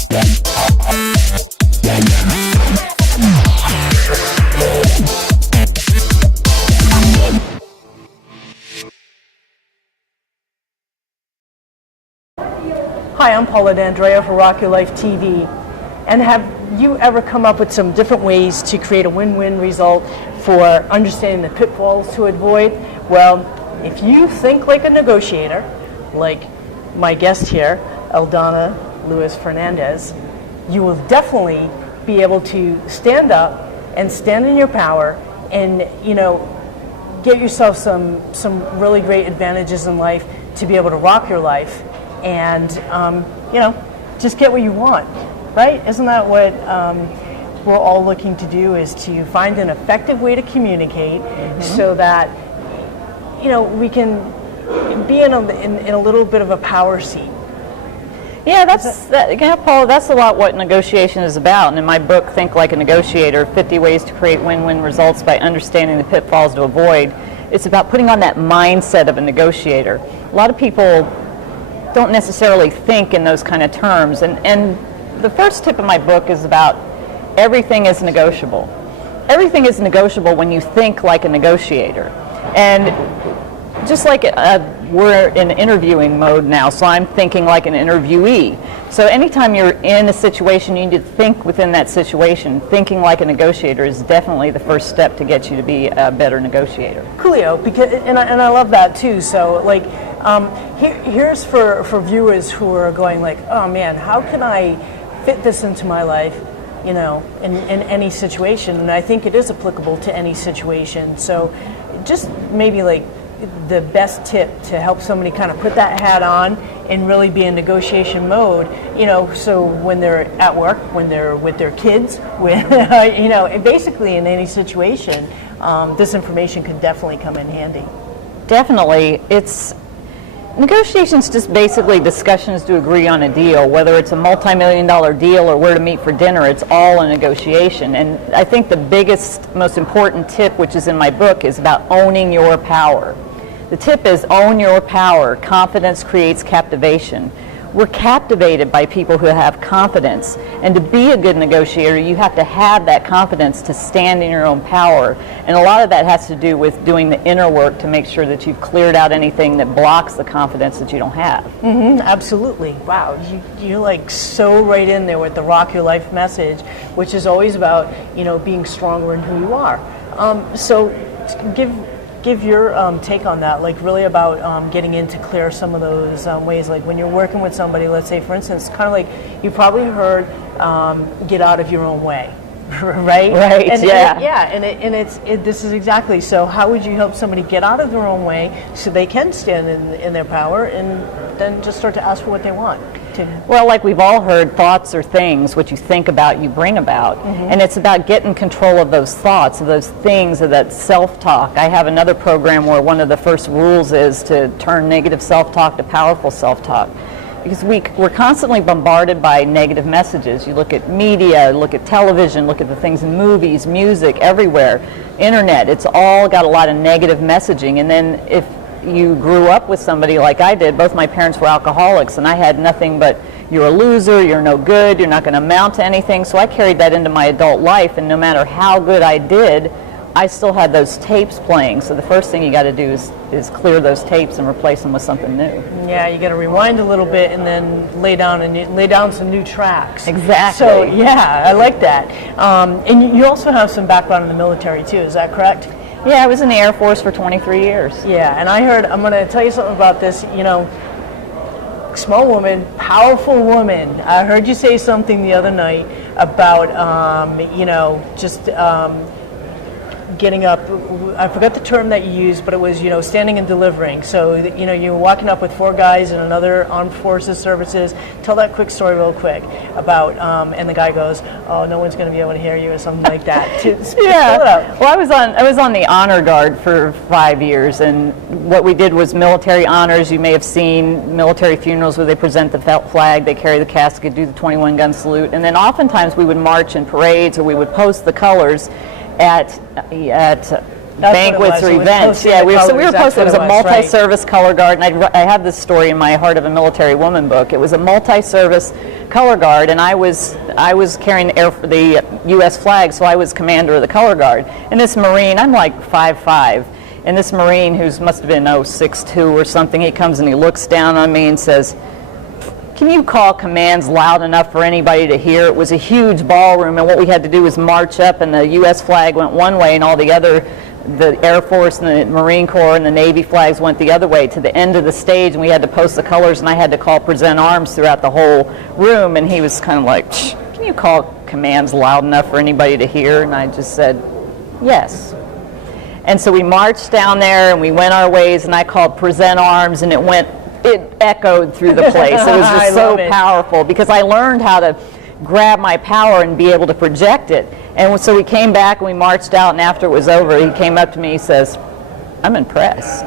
Hi, I'm Paula for Rock Your Life TV. And have you ever come up with some different ways to create a win-win result for understanding the pitfalls to avoid? Well, if you think like a negotiator, like my guest here, Eldonna Lewis Fernandez, you will definitely be able to stand up and stand in your power and, get yourself some really great advantages in life to be able to rock your life and, just get what you want, right? Isn't that what we're all looking to do, is to find an effective way to communicate so that, we can be in a little bit of a power seat. Yeah, Paula, that's a lot what negotiation is about. And in my book, Think Like a Negotiator, 50 Ways to Create Win-Win Results by Understanding the Pitfalls to Avoid, it's about putting on that mindset of a negotiator. A lot of people don't necessarily think in those kind of terms. And the first tip of my book is about everything is negotiable. Everything is negotiable when you think like a negotiator. And just like we're in interviewing mode now, so I'm thinking like an interviewee. So anytime you're in a situation, you need to think within that situation. Thinking like a negotiator is definitely the first step to get you to be a better negotiator. Coolio, because and I love that too. So here's for viewers who are going like, oh man, how can I fit this into my life? In any situation, and I think it is applicable to any situation. So just maybe like the best tip to help somebody kind of put that hat on and really be in negotiation mode, so when they're at work, when they're with their kids, when, basically in any situation, this information could definitely come in handy. Definitely. Negotiations just basically discussions to agree on a deal, whether it's a multi-million-dollar deal or where to meet for dinner. It's all a negotiation. And I think the biggest, most important tip, which is in my book, is about owning your power. The tip is own your power. Confidence creates captivation. We're captivated by people who have confidence. And to be a good negotiator, you have to have that confidence to stand in your own power. And a lot of that has to do with doing the inner work to make sure that you've cleared out anything that blocks the confidence that you don't have. Absolutely. Wow. You're like so right in there with the Rock Your Life message, which is always about, being stronger in who you are. So give your take on that, like really about getting in to clear some of those ways, like when you're working with somebody, let's say for instance, kind of like you probably heard get out of your own way, right? Right, and, yeah. This is exactly, so how would you help somebody get out of their own way so they can stand in their power and then just start to ask for what they want? Well, like we've all heard, thoughts are things. What you think about, you bring about. And it's about getting control of those thoughts, of those things, of that self-talk. I have another program where one of the first rules is to turn negative self-talk to powerful self-talk. Because we're constantly bombarded by negative messages. You look at media, look at television, look at the things in movies, music, everywhere, internet. It's all got a lot of negative messaging. And then if you grew up with somebody like I did, both my parents were alcoholics, and I had nothing but, you're a loser, you're no good, you're not going to amount to anything. So I carried that into my adult life, and no matter how good I did, I still had those tapes playing. So the first thing you got to do is clear those tapes and replace them with something new. Yeah, you got to rewind a little bit and then lay down some new tracks. Exactly. So yeah, I like that. And you also have some background in the military too, is that correct? Yeah, I was in the Air Force for 23 years. Yeah, and I heard, I'm going to tell you something about this, small woman, powerful woman. I heard you say something the other night about, getting up, I forgot the term that you used, but it was, standing and delivering. So, you're walking up with 4 guys in another armed forces services. Tell that quick story real quick about, and the guy goes, oh, no one's going to be able to hear you or something like that. Yeah. Well, I was on the honor guard for 5 years, and what we did was military honors. You may have seen military funerals where they present the flag, they carry the casket, do the 21-gun salute, and then oftentimes we would march in parades or we would post the colors at banquets or events. Yeah, we were posted. It was a multi-service color guard, and I have this story in my Heart of a Military Woman book. It was a multi-service color guard, and I was carrying the U.S. flag, so I was commander of the color guard. And this Marine, I'm like 5'5", and this Marine, who must have been 6'2" or something, he comes and he looks down on me and says, "Can you call commands loud enough for anybody to hear?" It was a huge ballroom, and what we had to do was march up, and the U.S. flag went one way, and all the other, the Air Force and the Marine Corps and the Navy flags went the other way to the end of the stage, and we had to post the colors, and I had to call present arms throughout the whole room, and he was kind of like, "Can you call commands loud enough for anybody to hear?" And I just said, "Yes." And so we marched down there, and we went our ways, and I called present arms, and it echoed through the place. It was just so powerful, because I learned how to grab my power and be able to project it. And so we came back and we marched out, and after it was over, he came up to me, he says, "I'm impressed."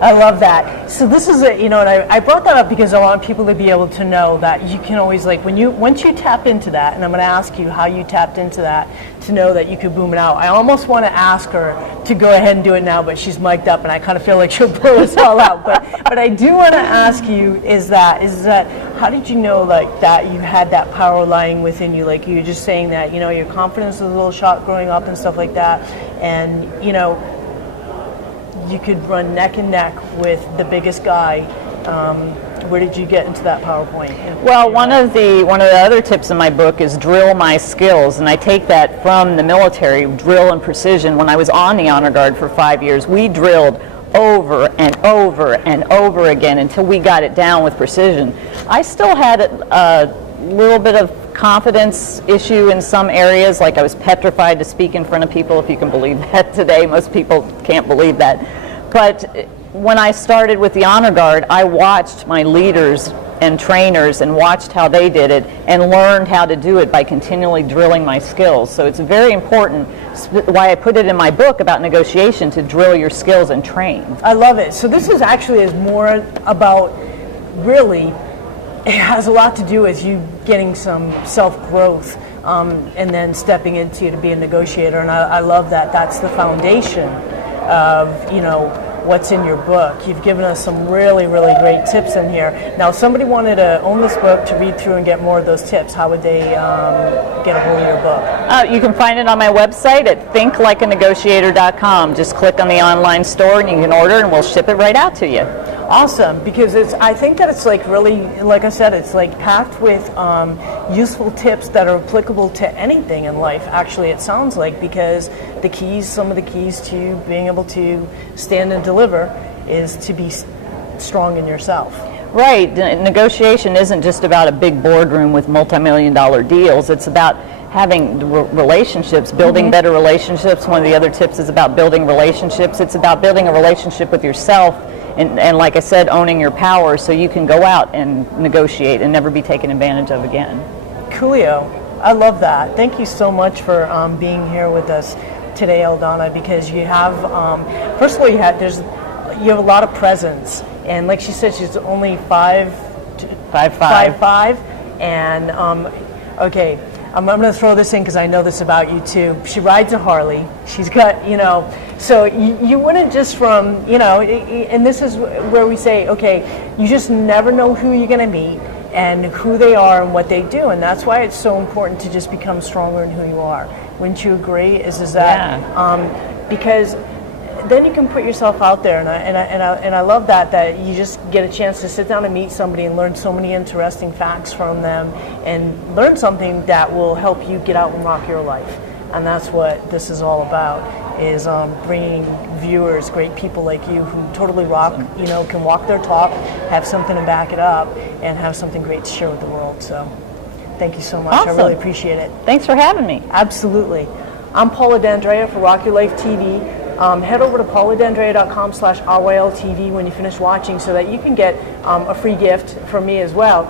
I love that. So this is and I brought that up because I want people to be able to know that you can always, like, once you tap into that, and I'm going to ask you how you tapped into that to know that you could boom it out. I almost want to ask her to go ahead and do it now, but she's mic'd up, and I kind of feel like she'll blow us all out. But I do want to ask you is that how did you know, like, that you had that power lying within you? Like, you were just saying that your confidence was a little shot growing up and stuff like that, and you could run neck and neck with the biggest guy. Where did you get into that PowerPoint? Well, one of the other tips in my book is drill my skills, and I take that from the military, drill and precision. When I was on the Honor Guard for 5 years, we drilled over and over and over again until we got it down with precision. I still had a little bit of confidence issue in some areas, like I was petrified to speak in front of people, if you can believe that today. Most people can't believe that. But when I started with the Honor Guard, I watched my leaders and trainers and watched how they did it and learned how to do it by continually drilling my skills. So it's very important, why I put it in my book about negotiation, to drill your skills and train. I love it. So this is more about, really, it has a lot to do with you getting some self-growth and then stepping into to be a negotiator. And I love that. That's the foundation of, what's in your book. You've given us some really, really great tips in here. Now, if somebody wanted to own this book to read through and get more of those tips, how would they get a hold of your book? You can find it on my website at thinklikeanegotiator.com. Just click on the online store and you can order, and we'll ship it right out to you. Awesome, because I think that it's like really, like I said, it's like packed with useful tips that are applicable to anything in life. Actually, it sounds like, because some of the keys to being able to stand and deliver is to be strong in yourself. Right. Negotiation isn't just about a big boardroom with multi-million-dollar deals. It's about having relationships, building better relationships. One of the other tips is about building relationships. It's about building a relationship with yourself, and like I said, owning your power so you can go out and negotiate and never be taken advantage of again. Coolio. I love that. Thank you so much for being here with us today, Eldonna, because you have, first of all, you have a lot of presence, and like she said, she's only 5'5", and okay, I'm going to throw this in because I know this about you too. She rides a Harley. She's got, so you wouldn't just from, and this is where we say, okay, you just never know who you're going to meet and who they are and what they do, and that's why it's so important to just become stronger in who you are. Wouldn't you agree? Is that because then you can put yourself out there, and I love that you just get a chance to sit down and meet somebody and learn so many interesting facts from them, and learn something that will help you get out and rock your life. And that's what this is all about, is bringing viewers, great people like you who totally rock, can walk their talk, have something to back it up, and have something great to share with the world. So thank you so much. Awesome. I really appreciate it. Thanks for having me. Absolutely. I'm Paula D'Andrea for Rock Your Life TV. Head over to pauladandrea.com/RYLTV when you finish watching, so that you can get a free gift from me as well.